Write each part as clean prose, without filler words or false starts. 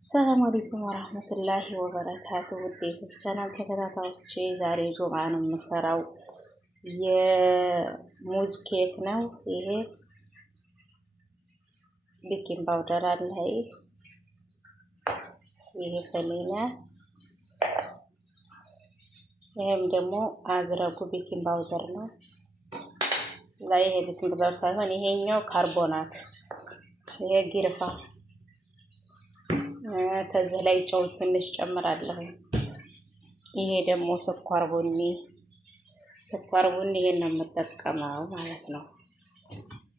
ሰላም አለይኩም ወራህመቱላሂ ወበረካቱ። ውዴት ቻናል ተከታታዮቼ ዛሬ ጁምአ ነው የምሰራው የሙዝ ኬክ ነው። ይሄ ቤኪንግ ፓውደር አለ፣ ይሄ ፈሊና፣ ይሄም ደግሞ አዝረጉ ቤኪንግ ፓውደር ነው። ላይ ይሄ ቤኪንግ ፓውደር ሳይሆን ይሄኛው ካርቦናት፣ ይሄ ጊርፋ። ከዚህ ላይ ጨው ትንሽ ጨምራለሁ። ይሄ ደግሞ ስኳር ቡኒ ይሄን ነው የምጠቀመው ማለት ነው።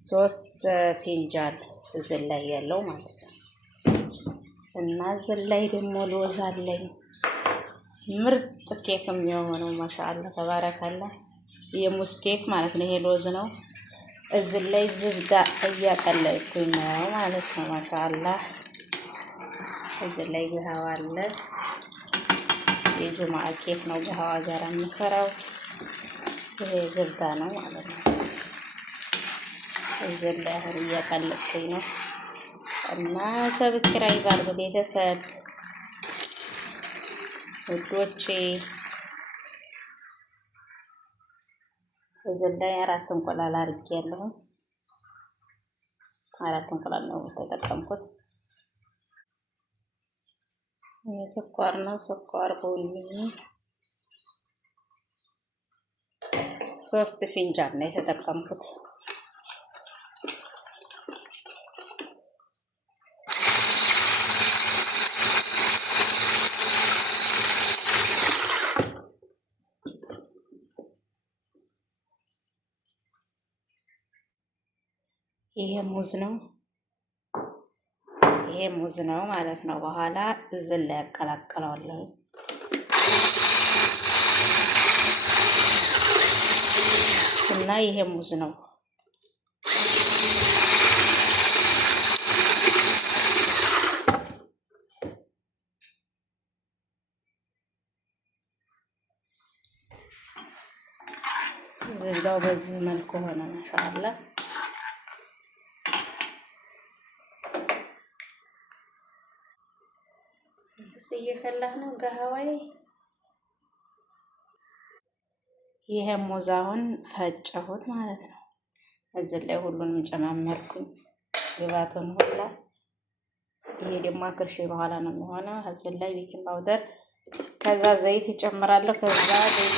3 ፊንጃል እዚህ ላይ ያለው ማለት ነው። እና እዚህ ላይ ደግሞ ሎዝ አለኝ። ምርጥ ኬክ የሚሆነው ማሻአላ ተባረካላ። የሙዝ ኬክ ማለት ነው። ይሄ ሎዝ ነው። እዚህ ላይ ዝብዳ እያቀለጥኩኝ ነው ማለት ነው። ማሻአላ እዚህ ላይ ገሃዋ አለ። የጁምአ ኬክ ነው ገሃዋ ጋር የምሰራው። ይሄ ዝብዳ ነው ማለት ነው። እዚህ ላይ አሁን እያቀለጥኩኝ ነው። እና ሰብስክራይብ አድርጉ ቤተሰብ ውዶቼ። እዚህ ላይ 4 እንቁላል አድርጌያለሁ። 4 እንቁላል ነው የተጠቀምኩት። ስኳር ነው፣ ስኳር ቡኒ 3 ፊንጃል ነው የተጠቀምኩት። ይሄ ሙዝ ነው ማለት ነው። በኋላ እዚህ ላይ ያቀላቅለዋለሁ። እና ይሄ ሙዝ ነው። ዝብዳው በዚህ መልኩ ሆነ ማሻአላ። እየፈላህ ነው ገሃዋይ። ይሄ ሙዝ አሁን ፈጨሁት ማለት ነው። እዚህ ላይ ሁሉንም ጨማመርኩኝ ግባቱን ሁላ። ይሄ ደግሞ አክርሼ በኋላ ነው የሚሆነው። እዚህ ላይ ቤኪንግ ፓውደር፣ ከዛ ዘይት ይጨምራለሁ። ከዛ ዘይት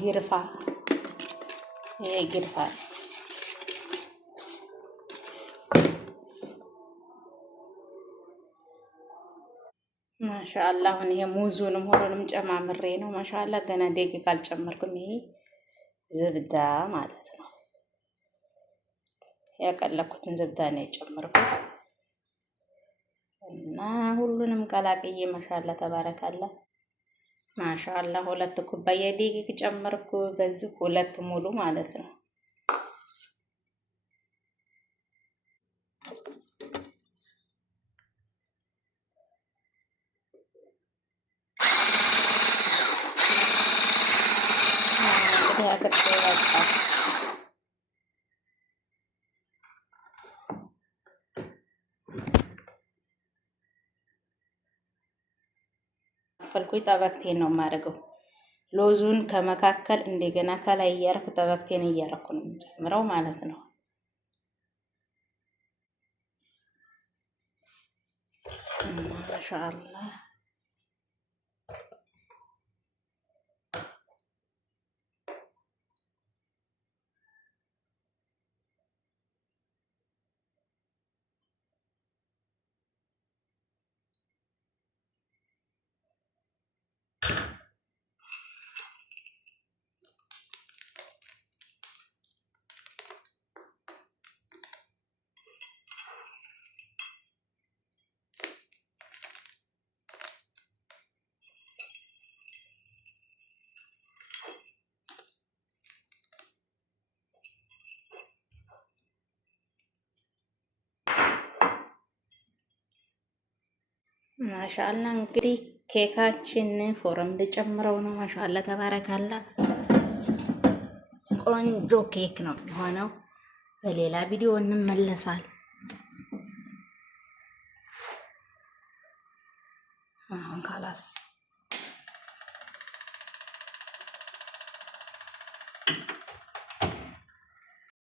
ጊርፋ፣ ይሄ ጊርፋ ማሻአላ። አሁን ይሄ ሙዙንም ሁሉንም ጨማምሬ ነው ማሻአላ። ገና ደቂቃ አልጨመርኩም። ይሄ ዝብዳ ማለት ነው። ያቀለኩትን ዝብዳ ነው የጨመርኩት። እና ሁሉንም ቀላቅዬ ማሻአላ ተባረካላ። ማሻአላ 2 ኩባያ ደቂቅ ጨመርኩ። በዚህ 2 ሙሉ ማለት ነው። ፈልኩኝ ጠበቅቴን ነው የማደርገው። ሎዙን ከመካከል እንደገና ከላይ እያረኩ ጠበቅቴን እያረኩ ነው የምጨምረው ማለት ነው። ማሻአላ ማሻአላ እንግዲህ ኬካችን ፎረም ልጨምረው ነው። ማሻአላ ተባረካላ። ቆንጆ ኬክ ነው የሆነው። በሌላ ቪዲዮ እንመለሳል። አሁን ካላስ